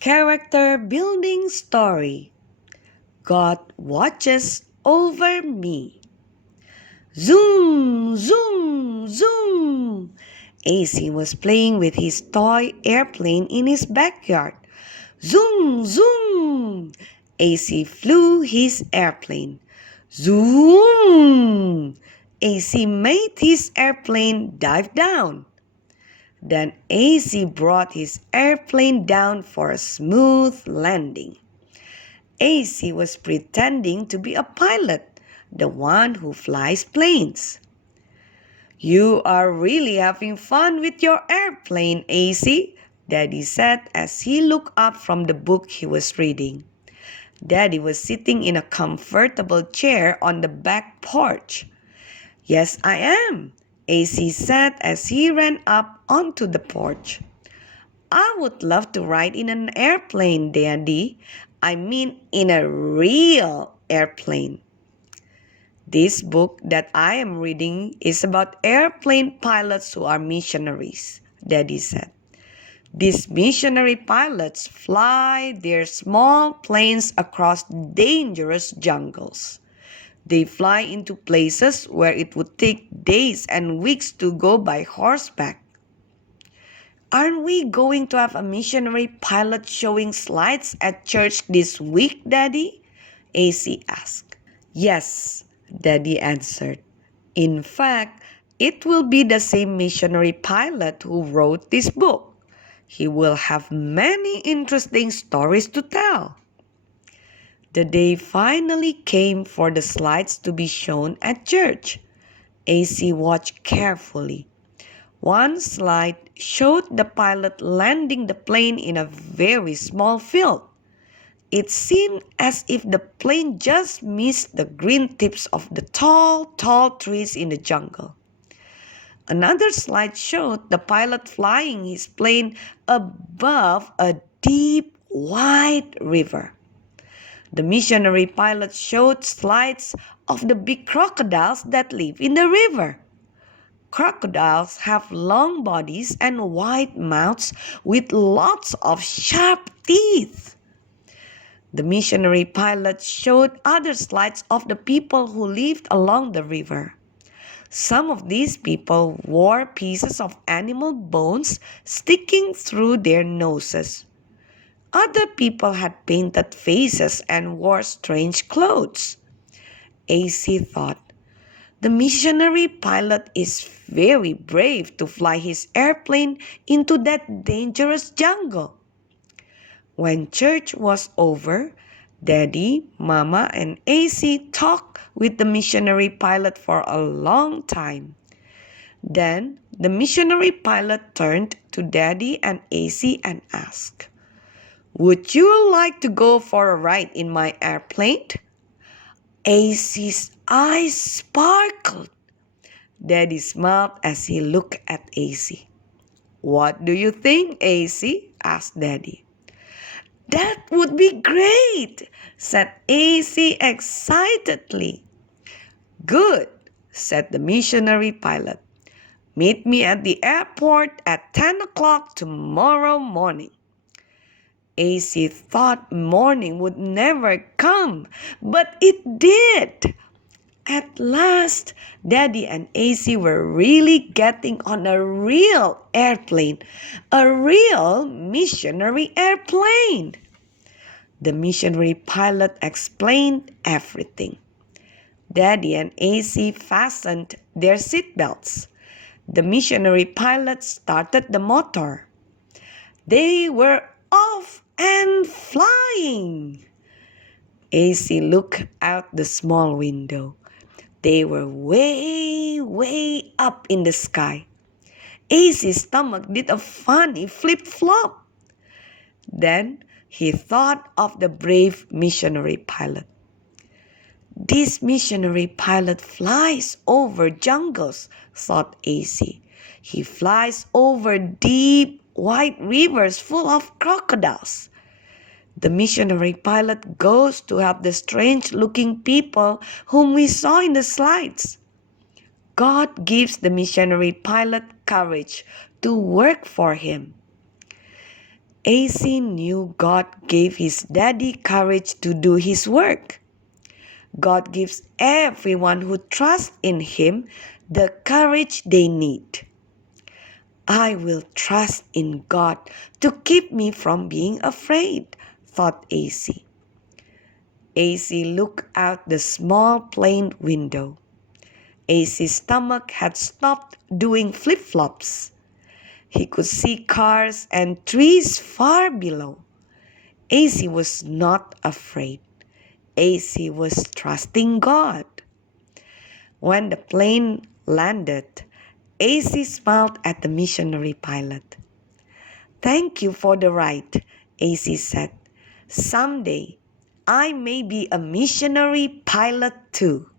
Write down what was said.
Character building story. God watches over me. Zoom, zoom, zoom. AC was playing with his toy airplane in his backyard. Zoom, zoom. AC flew his airplane. Zoom. AC made his airplane dive down. Then AC brought his airplane down for a smooth landing. AC was pretending to be a pilot, the one who flies planes. "You are really having fun with your airplane, AC," Daddy said as he looked up from the book he was reading. Daddy was sitting in a comfortable chair on the back porch. "Yes, I am," AC said as he ran up onto the porch. "I would love to ride in an airplane, Daddy. I mean, in a real airplane." This book that I am reading is about airplane pilots who are missionaries, Daddy said. These missionary pilots fly their small planes across dangerous jungles. They fly into places where it would take days and weeks to go by horseback. "Aren't we going to have a missionary pilot showing slides at church this week, Daddy?" AC asked. "Yes," Daddy answered. "In fact, it will be the same missionary pilot who wrote this book. He will have many interesting stories to tell." The day finally came for the slides to be shown at church. AC watched carefully. One slide showed the pilot landing the plane in a very small field. It seemed as if the plane just missed the green tips of the tall trees in the jungle. Another slide showed the pilot flying his plane above a deep, wide river. The missionary pilot showed slides of the big crocodiles that live in the river. Crocodiles have long bodies and wide mouths with lots of sharp teeth. The missionary pilot showed other slides of the people who lived along the river. Some of these people wore pieces of animal bones sticking through their noses. Other people had painted faces and wore strange clothes. AC thought, "The missionary pilot is very brave to fly his airplane into that dangerous jungle." When church was over, Daddy, Mama, and AC talked with the missionary pilot for a long time. Then the missionary pilot turned to Daddy and AC and asked, "Would you like to go for a ride in my airplane?" AC's eyes sparkled. Daddy smiled as he looked at AC. "What do you think, AC?" asked Daddy. "That would be great," said AC excitedly. "Good," said the missionary pilot. "Meet me at the airport at 10 o'clock tomorrow morning." AC thought morning would never come, but it did. At last, Daddy and AC were really getting on a real airplane, a real missionary airplane. The missionary pilot explained everything. Daddy and AC fastened their seatbelts. The missionary pilot started the motor. They were off and flying. AC looked out the small window. They were way, way up in the sky. AC's stomach did a funny flip-flop. Then he thought of the brave missionary pilot. "This missionary pilot flies over jungles," thought AC. "He flies over deep, wide rivers full of crocodiles. The missionary pilot goes to help the strange-looking people whom we saw in the slides. God gives the missionary pilot courage to work for him." AC knew God gave his daddy courage to do his work. God gives everyone who trusts in him the courage they need. I will trust in God to keep me from being afraid, thought AC. AC looked out the small plane window. AC's stomach had stopped doing flip-flops. He could see cars and trees far below. AC was not afraid. AC was trusting God. When the plane landed, AC smiled at the missionary pilot. "Thank you for the ride," AC said. "Someday I may be a missionary pilot too."